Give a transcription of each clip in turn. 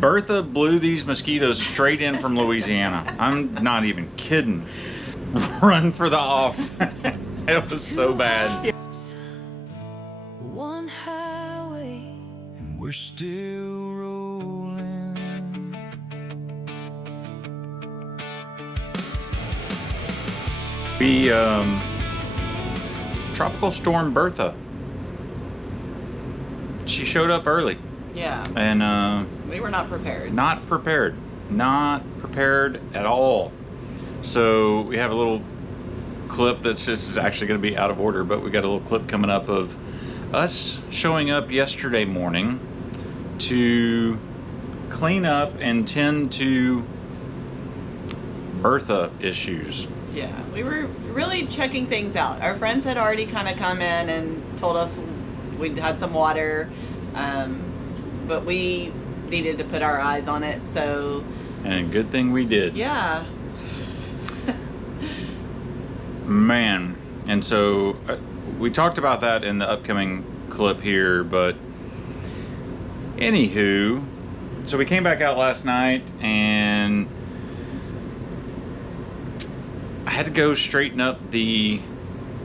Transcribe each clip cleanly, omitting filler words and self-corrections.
Bertha blew these mosquitoes straight in from Louisiana. I'm not even kidding. Run for the off. It was so bad. One highway, and we're still rolling. Tropical Storm Bertha. She showed up early. Yeah. And we were not prepared. Not prepared. Not prepared at all. So we have a little clip that's is actually going to be out of order, but we got a little clip coming up of us showing up yesterday morning to clean up and tend to Bertha issues. Yeah, we were really checking things out. Our friends had already kind of come in and told us we'd had some water, but we needed to put our eyes on it, so... And good thing we did. Yeah. Man, and so we talked about that in the upcoming clip here, but anywho, so we came back out last night and I had to go straighten up the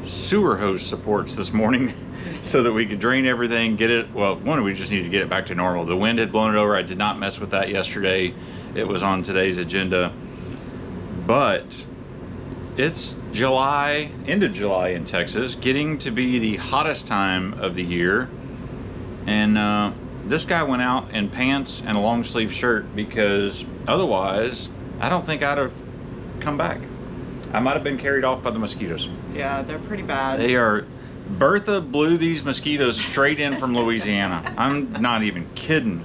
sewer hose supports this morning so that we could drain everything, get it, well, one, we just needed to get it back to normal. The wind had blown it over. I did not mess with that yesterday. It was on today's agenda, but it's July, end of July in Texas, getting to be the hottest time of the year. And this guy went out in pants and a long sleeve shirt because otherwise, I don't think I'd have come back. I might have been carried off by the mosquitoes. Yeah, they're pretty bad. They are. Bertha blew these mosquitoes straight in from Louisiana. I'm not even kidding.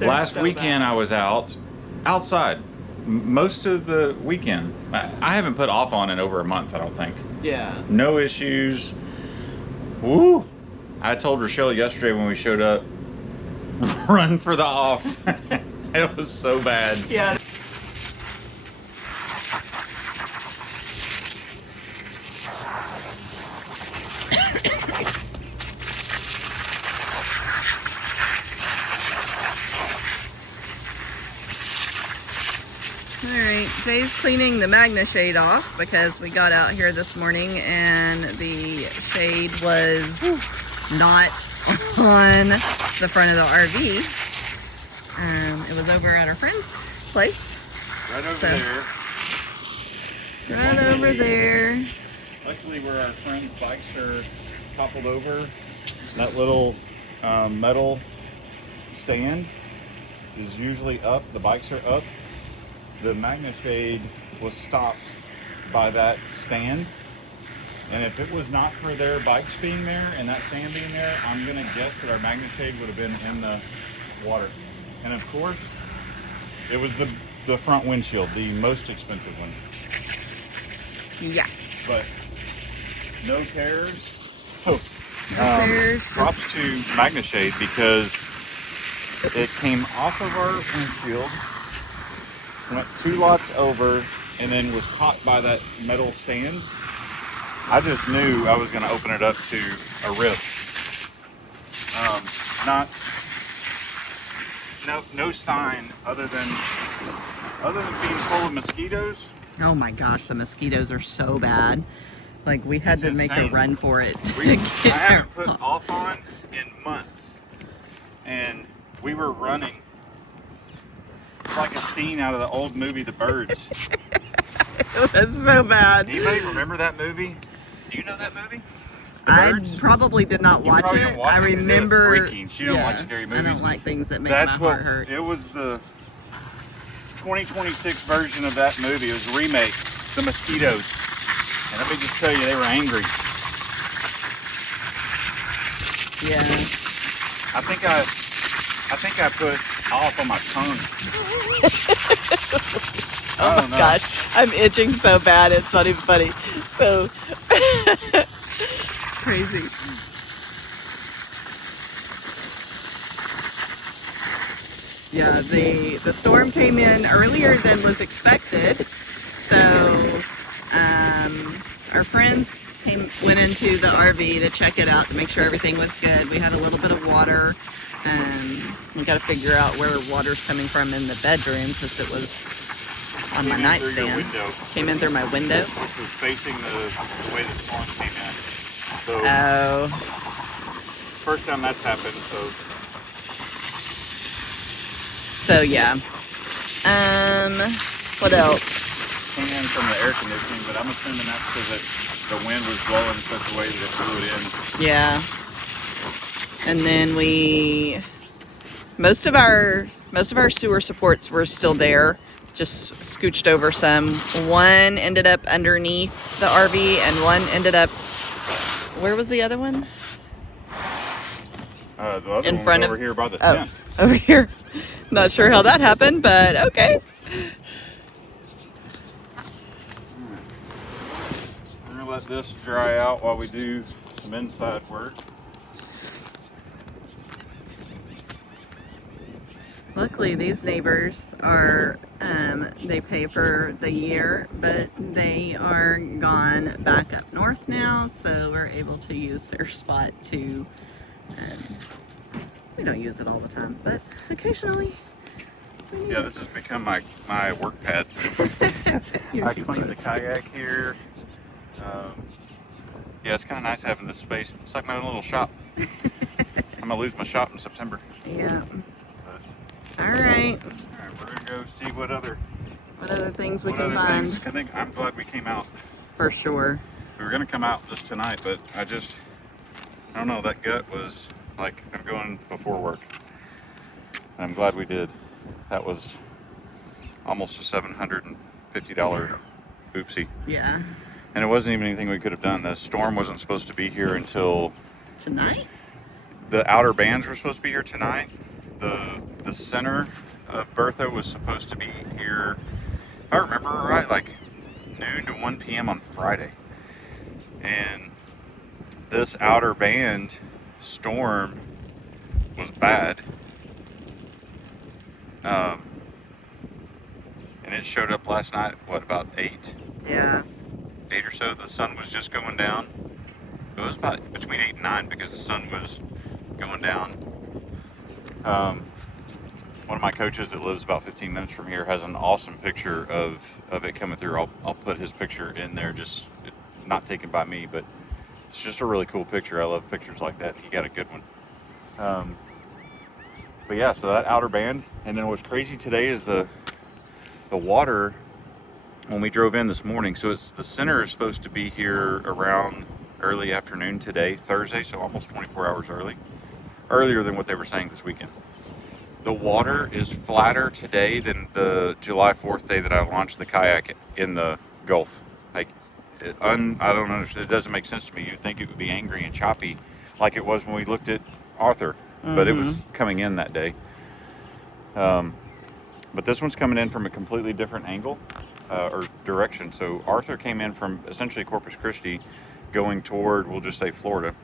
Last so weekend bad. I was outside most of the weekend. I haven't put off on in over a month, I don't think. Yeah. No issues. Woo! I told Rochelle yesterday when we showed up, run for the off. It was so bad. Yeah. Alright, Jay's cleaning the Magne Shade off because we got out here this morning and the shade was not on the front of the RV. It was over at our friend's place. Right over there. Right over there. Luckily where our friend's bikes are toppled over, that little metal stand is usually up. The bikes are up. The Magne Shade was stopped by that stand, and if it was not for their bikes being there and that stand being there, I'm gonna guess that our Magne Shade would have been in the water. And of course, it was the front windshield, the most expensive one. Yeah. But no tears. Oh, No tears. props to Magne Shade because it came off of our windshield, went 2 lots over, and then was caught by that metal stand. I just knew I was going to open it up to a rip. No sign other than being full of mosquitoes. Oh my gosh, the mosquitoes are so bad. Like we had to make a run for it. I haven't put off on in months, and we were running. It's like a scene out of the old movie The Birds. It was so bad. Anybody remember that movie? Do you know that movie? I probably did not watch it. I remember. Freaking. She don't like scary movies. I don't like things that make my heart hurt. It was the 2026 version of that movie. It was a remake. The mosquitoes. And let me just tell you, they were angry. Yeah. I think I put off on my tongue. Oh my gosh, I'm itching so bad, it's not even funny. So, it's crazy. Yeah, the storm came in earlier than was expected. So, our friends went into the RV to check it out to make sure everything was good. We had a little bit of water. We got to figure out where water's coming from in the bedroom because it was on my nightstand. Came in through my window. Which was facing the way the storm came in. So Oh. first time that's happened, So yeah. What else? came in from the air conditioning, but I'm assuming that's because the wind was blowing in such a way that it blew it in. Yeah. And then most of our sewer supports were still there, just scooched over some. One ended up underneath the RV, and one ended up. Where was the other one? The other In one front was of- over here by the Oh, tent. over here. Not sure how that happened, but okay. We're gonna let this dry out while we do some inside work. Luckily, these neighbors are, they pay for the year, but they are gone back up north now, so we're able to use their spot to, we don't use it all the time, but occasionally. Yeah, this has become my work pad. You're I too clean the close. kayak here. Yeah, it's kind of nice having this space. It's like my own little shop. I'm gonna lose my shop in September. Yeah. But, All right. all right, we're gonna go see what other Things we what can other find. things. I think I'm glad we came out. For sure. We were gonna come out just tonight, but I don't know. That gut was like I'm going before work. And I'm glad we did. That was almost a $750 oopsie. Yeah. And it wasn't even anything we could have done. The storm wasn't supposed to be here until Tonight? the outer bands were supposed to be here tonight. The center of Bertha was supposed to be here, if I remember right, like noon to 1 p.m. on Friday. And this outer band storm was bad. And it showed up last night, what, about 8? Yeah. 8 or so. The sun was just going down. It was about between 8 and 9 because the sun was going down. One of my coaches that lives about 15 minutes from here has an awesome picture of it coming through. I'll put his picture in there, just not taken by me, but it's just a really cool picture. I love pictures like that. He got a good one. But yeah, so that outer band. And then what's crazy today is the water when we drove in this morning. So it's the center is supposed to be here around early afternoon today, Thursday, so almost 24 hours earlier than what they were saying this weekend. The water is flatter today than the July 4th day that I launched the kayak in the Gulf. Like, I don't understand. It doesn't make sense to me. You'd think it would be angry and choppy like it was when we looked at Arthur, but it was coming in that day. But this one's coming in from a completely different angle or direction. So Arthur came in from essentially Corpus Christi going toward, we'll just say Florida.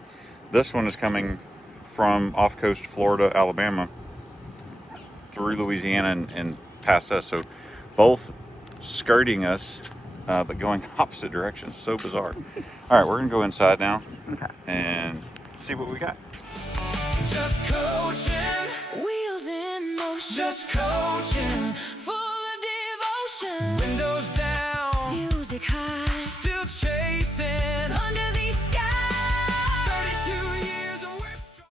This one is coming from off coast Florida, Alabama, through Louisiana and past us. So both skirting us, but going opposite directions. So bizarre. All right, we're gonna go inside now and see what we got. Just coaching, wheels in motion. Just coaching, full of devotion. Windows down, music high.